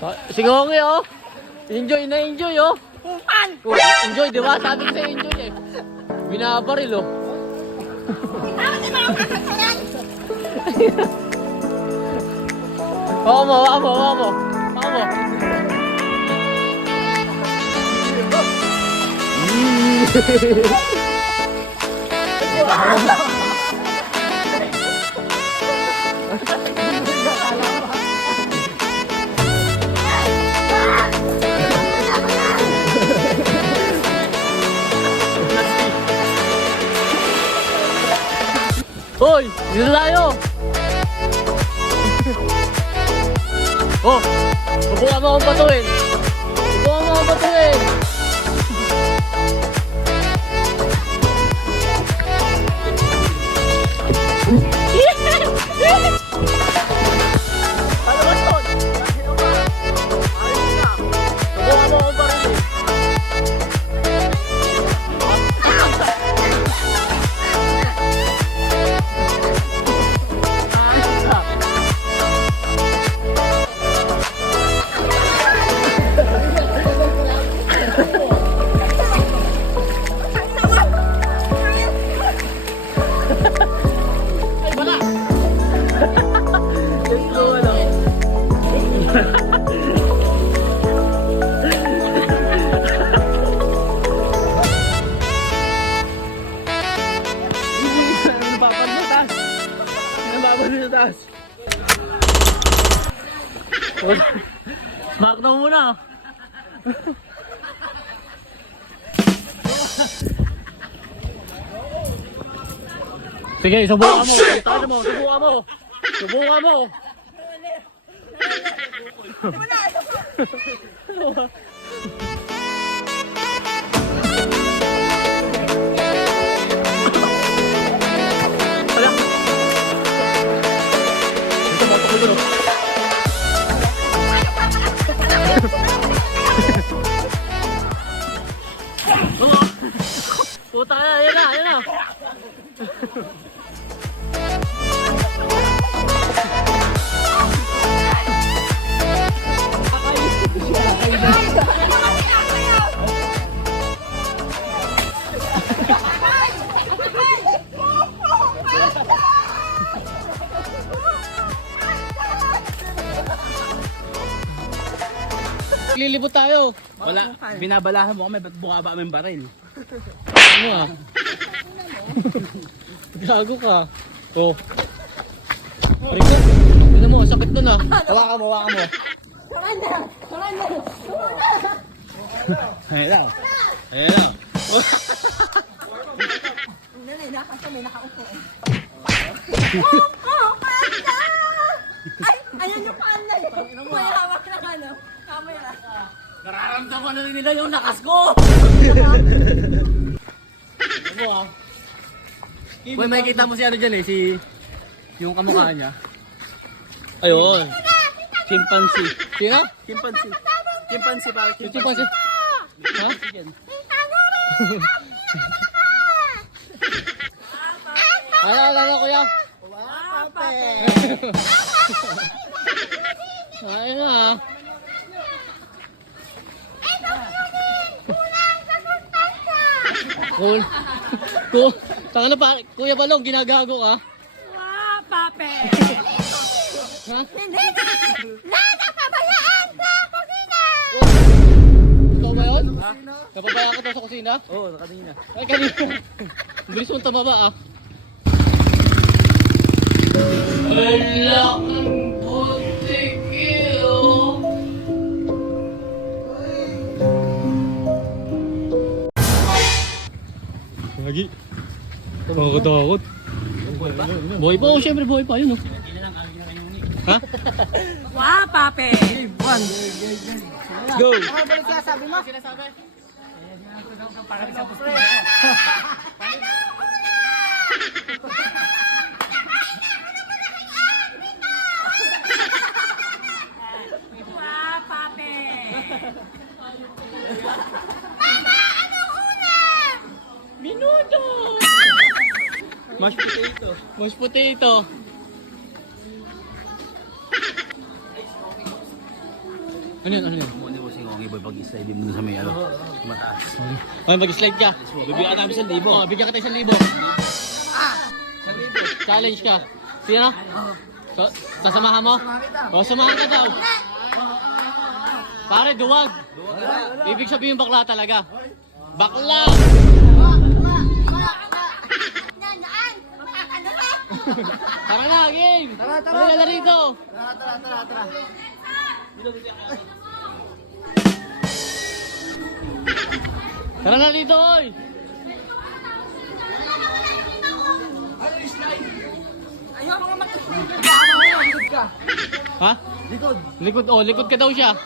Ah, Si Ngongi, oh. Enjoy na enjoy, oh. Oh, enjoy, di ba? Sabi ko sa'yo, enjoy eh. Binabaril, oh. Tama si mga kasasyan! Hawa dito tayo. oh, subukan mo akong patuin. Smack na muna. Sige, subukan mo. Taas mo, subukan mo. Subukan mo. Lilibot tayo. Wala, binabalahan mo kami, ba't bumaba kami baril? Ano ah? Gago ka. Oh. Rico, ano mo, sakit nun ah. Hawakan mo, hawakan mo. Ayun lang. Ayun lang. Nanay, nakasa may nakaupo eh. Oh, panda! Ay, ayan yung panda yun. May hawak na ano, camera. Nararamdaman na rin nila yung nakas ko. ano ah? Uy, makikita mo si ano dyan eh, si... Yung kamukha niya. Ayun. Chimpanzee. Sino? Chimpanzee. Chimpanzee ba? Yung chimpanzee. Ha? Ano, ano, ano, kuya? Ayun na. Cool. Cool. Tanga na pa, Kuya Balong, ginagago ka. Wow, pape! Ha? Hindi na! Pabayaan sa kusina! Ikaw ba yun? Napabayaan ka daw sa kusina? Oo, oh, kanina. Ay, kanina. Ang bilis mong tumaba ah. Wala Takot takot. Boy pa, oh, syempre boy pa yun oh. Ha? Wow, pape! Let's go! Ano ba sinasabi mo? Wow, pape! Mashed potato. Mashed potato. Ano yun, ano yun? Muna mo si Kongi Boy pag slide mo sa may ano. Mataas. Ay, mag-slide ka. Bibigyan namin sa libo. Oh, bigyan isang libo. Sa libo. Challenge ka. Sino? So, sasamahan mo? O, samahan ka daw. Pare, duwag. Ibig sabihin bakla talaga. Bakla! Tara na, game! Tara, tara! Wala rito! Tara, tara, tara, tara. Tara na dito, oy! Ayoko nga mag-slide ka. Ha? Likod. Likod, oh, likod ka daw siya.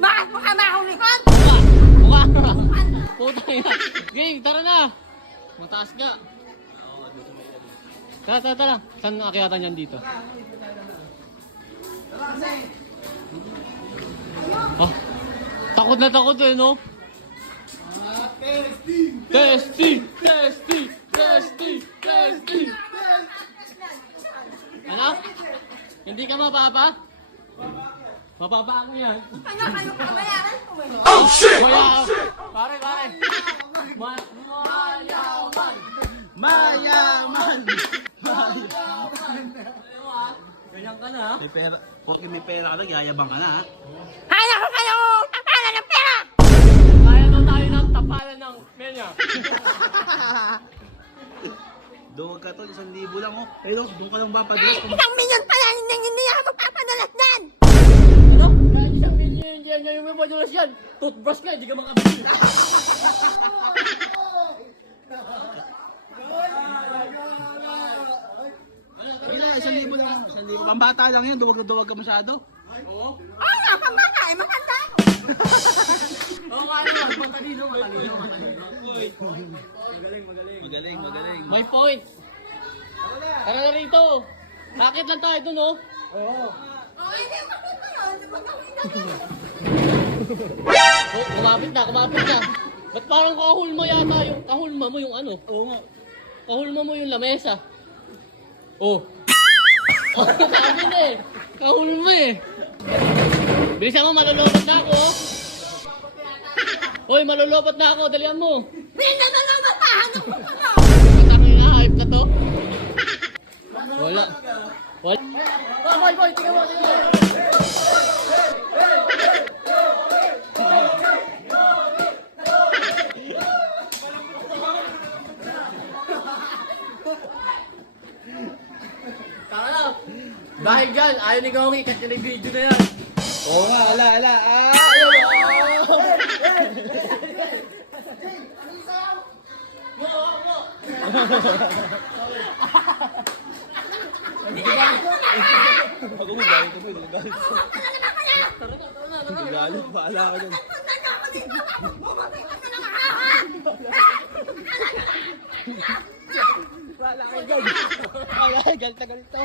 Bakit mo ka mahulikon? Mukha! Mukha! Puta ina. Game, tara na! Mataas nga. Tara, tara, tara. Saan akyatan yan dito? Ah, takot na takot eh, no? Testing! Testing! Testing! Testing! Ano? Hindi ka mababa? Mababa ako yan. Ano kayo kabayaran ko eh? Kuya, pare, pare. Ma mayaman. Mayaman! Ganyan ka na, ha? May pera. Porque may pera ka na, yayabang ka na ha. Kaya ko kayo tapalan ng pera! Kaya daw tayo ng tapalan ng menya. Doon ka to, isang libo lang oh. Pero doon ka lang papadulas. Isang milyon pa yan! Hindi, hindi ako magpapadalas nan! Ano? Kahit isang milyon yan, yan yung yan. Toothbrush ka, hindi ka makabili. Isang libo lang. Isang libo. Pambata lang yun, duwag na duwag ka masyado. Oo. Oo nga, pambata eh, matanda! Oo, kaya naman. Matalino, matalino, matalino. Magaling, magaling. May point. Tara na rito. Nakit lang tayo dun, oh. Oo, hindi ako dito yun. Di ba gawin na yun? Oh, kumapit na, kumapit na. Ba't parang kahulma yata yung, kahulma mo yung ano? Oo nga. Kahulma mo yung lamesa. Oh. Sabi na eh. Kahulma eh. Bilisan mo, malulobot na ako. oh. Hoy, malulobot na ako. Dalihan mo. Hindi na naman pa! Ano ko pa na? Matangin na, hype na to. Wala. Wala. Boy, boy, tingnan mo, tingnan mo. Na. Dahil dyan, ayaw ni Kongi kasi nag-video na yan. Oo nga, ala, ala. Ah, ayaw. Pag umugalit ko, nagagalit ko. Nagagalit, baala ako. Punta niyo ako dito! Bumabay ka na ng ahahan! Baala ako dyan. Baala, galit na galit to.